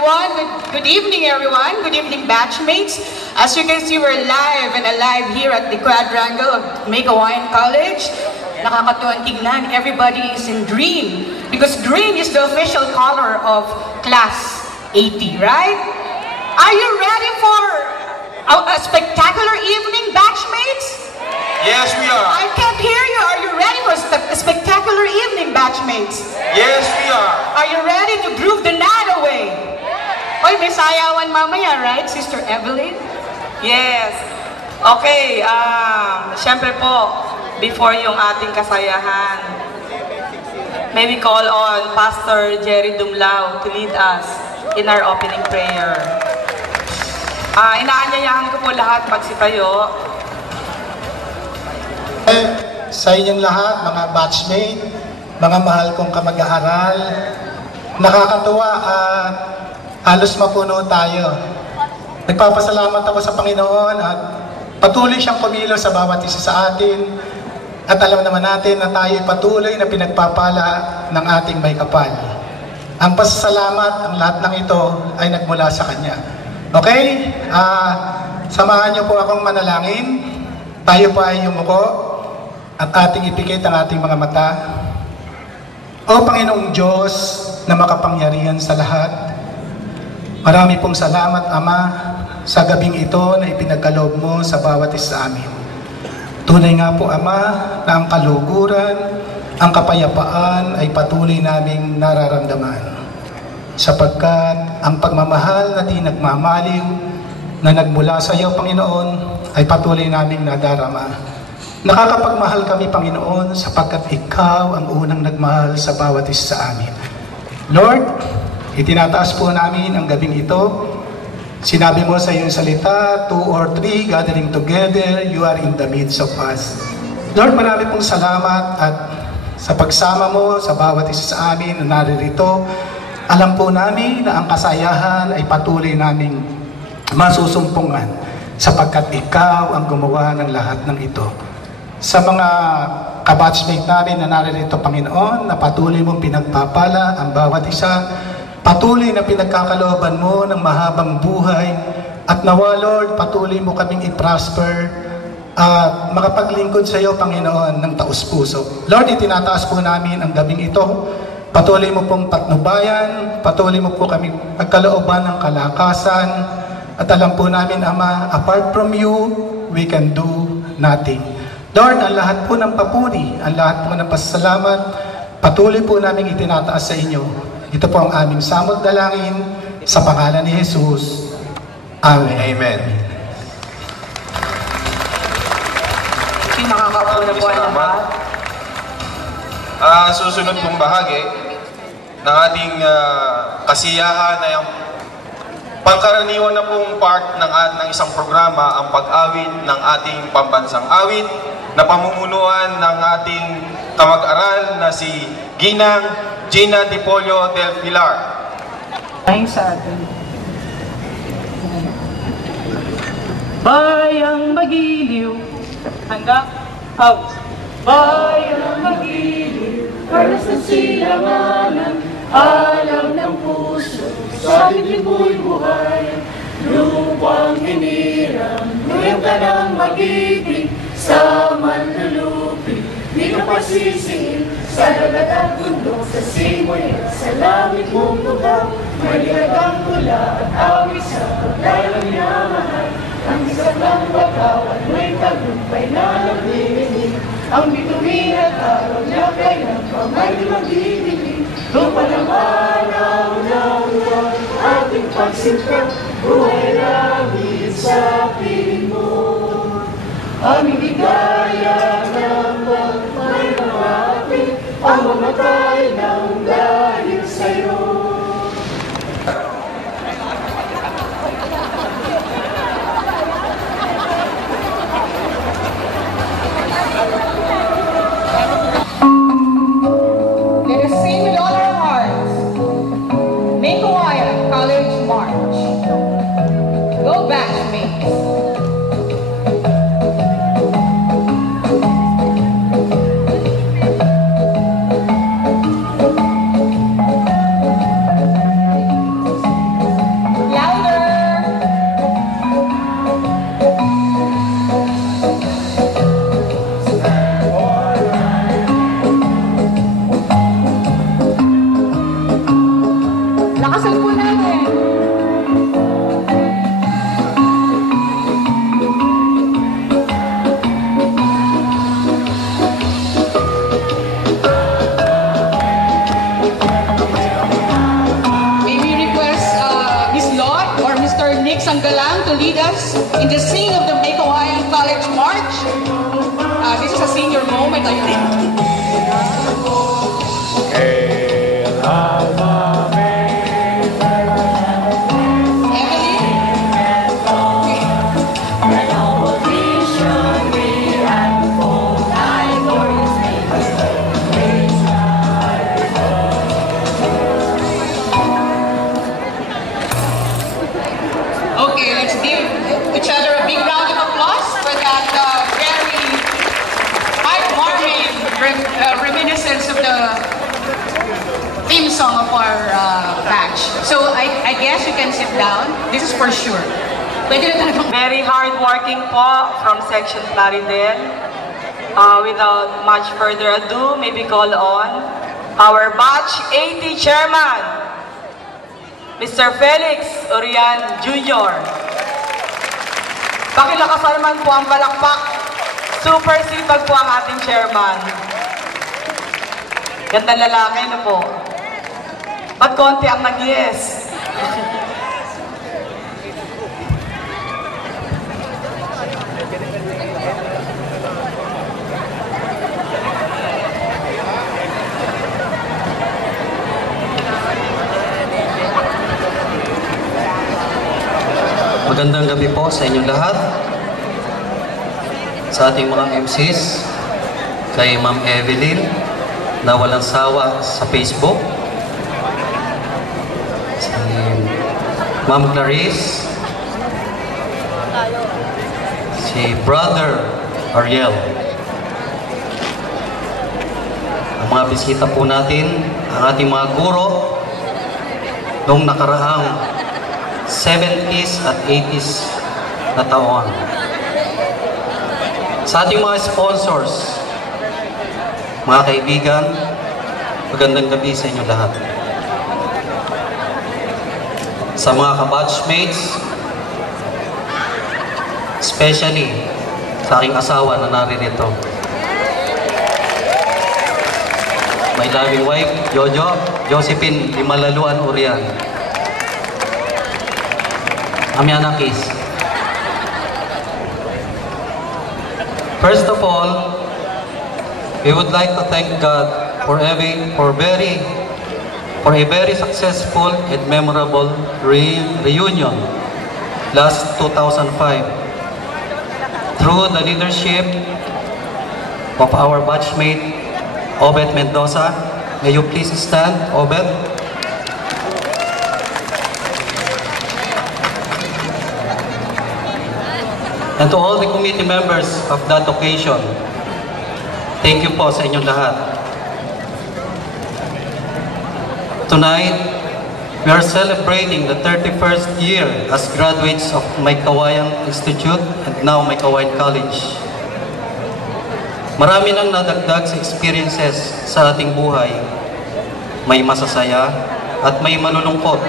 everyone. Good evening, everyone. Good evening, batchmates. As you can see, we're live and alive here at the quadrangle of Make Hawaiian College. Nakakatuwang tignan. Everybody is in green because green is the official color of Class 80, right? Are you ready for a spectacular evening, batchmates? Yes, we are. I can't hear you. Are you ready for a spectacular evening, batchmates? Yes, we are. Are you ready to groove the night away? Oy, may sayawan mamaya, right, Sister Evelyn? Yes. Okay, syempre po, before yung ating kasayahan, may we call on Pastor Jerry Dumlao to lead us in our opening prayer. Inaanyayahan ko po lahat magsitayo. Sa inyong lahat, mga batchmate, mga mahal kong kamag-aaral, nakakatuwa at halos mapuno tayo. Nagpapasalamat ako sa Panginoon at patuloy siyang kumilos sa bawat isa sa atin at alam naman natin na tayo patuloy na pinagpapala ng ating may kapal. Ang pasasalamat, ang lahat ng ito ay nagmula sa Kanya. Okay? Samahan niyo po akong manalangin. Tayo po ay yumuko at ating ipikit ang ating mga mata. O Panginoong Diyos na makapangyarihan sa lahat, marami pong salamat, Ama, sa gabing ito na ipinagkaloob mo sa bawat isa sa amin. Tunay nga po, Ama, na ang kaluguran, ang kapayapaan ay patuloy naming nararamdaman. Sapagkat ang pagmamahal na di nagmamaliw na nagmula sa iyo, Panginoon, ay patuloy naming nadarama. Nakakapagmahal kami, Panginoon, sapagkat Ikaw ang unang nagmahal sa bawat isa sa amin. Lord, itinataas po namin ang gabing ito. Sinabi mo sa iyong salita, 2 or 3 gathering together, you are in the midst of us. Lord, marami pong salamat at sa pagsama mo sa bawat isa sa amin na naririto. Alam po namin na ang kasayahan ay patuloy naming masusumpungan sapagkat Ikaw ang gumawa ng lahat ng ito. Sa mga kabatchmate namin na naririto, Panginoon, na patuloy mong pinagpapala ang bawat isa, patuloy na pinagkakalooban mo ng mahabang buhay, at nawa, Lord, patuloy mo kaming i-prosper at makapaglingkod sa iyo, Panginoon, ng taus-puso. Lord, itinataas po namin ang gabing ito. Patuloy mo pong patnubayan, patuloy mo po kami pagkalooban ng kalakasan, at alam po namin, Ama, apart from you, we can do nothing. Lord, ang lahat po ng papuri, ang lahat po ng pasasalamat, patuloy po namin itinataas sa inyo. Ito po ang aming samot dalangin sa pangalan ni Jesus. Amen. Amen. Nakakaupo na po ang lahat. Susunod pong bahagi ng ating kasiyahan ay ang pangkaraniwan na pong part ng isang programa, ang pag-awit ng ating pambansang awit na pamumunuan ng ating kamag-aral na si Ginang Gina Dipolio del Pilar. Ay sa atin. Bayang magiliw, hanggang out. Bayang magiliw, halos na silanganan, alam ng puso, sa libu'y buhay. Lupang hiniram, nguyang ka ng magiging, sa manlulupi, di ka pasisiin, sa dagat at bundok, sa simoy at sa langit mong lugar. Maligagang tula at awit sa paglalang minamahal, ang isang ng bagawan, may tagumpay na naglilinig, ang bituin at araw na kailan pa may magdidilig. Lupa ng araw ng buwan, ating pagsinta, buhay langit sa piling mo. Aming ligaya ng may mamapi, ang mamatay ng dahil sa'yo. Let us sing with all our hearts. Make Hawaiian College March. Go batchmates. po natin. May we request Ms. Lot or Mr. Nick Sanggalang to lead us in the sing of the Make Hawaiian College March. This is a senior moment, I think. Okay, let's give each other a big round of applause for that very heartwarming reminiscence of the theme song of our batch. So I guess you can sit down. This is for sure. Pwede na talagang... Very hardworking po from Section Plaridel. Without much further ado, maybe call on our Batch 80 Chairman, Mr. Felix Orian Jr. Pakilakasan naman po ang palakpak. Super sipag po ang ating chairman. Gandang lalaki na po. Ba't konti ang nag-yes? Magandang gabi po sa inyong lahat, sa ating mga MCs, kay Ma'am Evelyn na walang sawa sa Facebook, si Ma'am Clarice, si Brother Ariel, ang mga bisita po natin, ang ating mga guro noong nakaraang 70s at 80s na taon. Sa ating mga sponsors, mga kaibigan, magandang gabi sa inyo lahat. Sa mga kabatchmates, especially sa aking asawa na naririto. My loving wife, Jojo, Josephine Limalaluan Urian. Amianakis. First of all, we would like to thank God for a very successful and memorable reunion last 2005. Through the leadership of our batchmate, Obed Mendoza. May you please stand, Obed? And to all the committee members of that occasion, thank you po sa inyong lahat. Tonight, we are celebrating the 31st year as graduates of May Kawayan Institute and now May Kawayan College. Marami nang nadagdag sa experiences sa ating buhay. May masasaya at may malulungkot.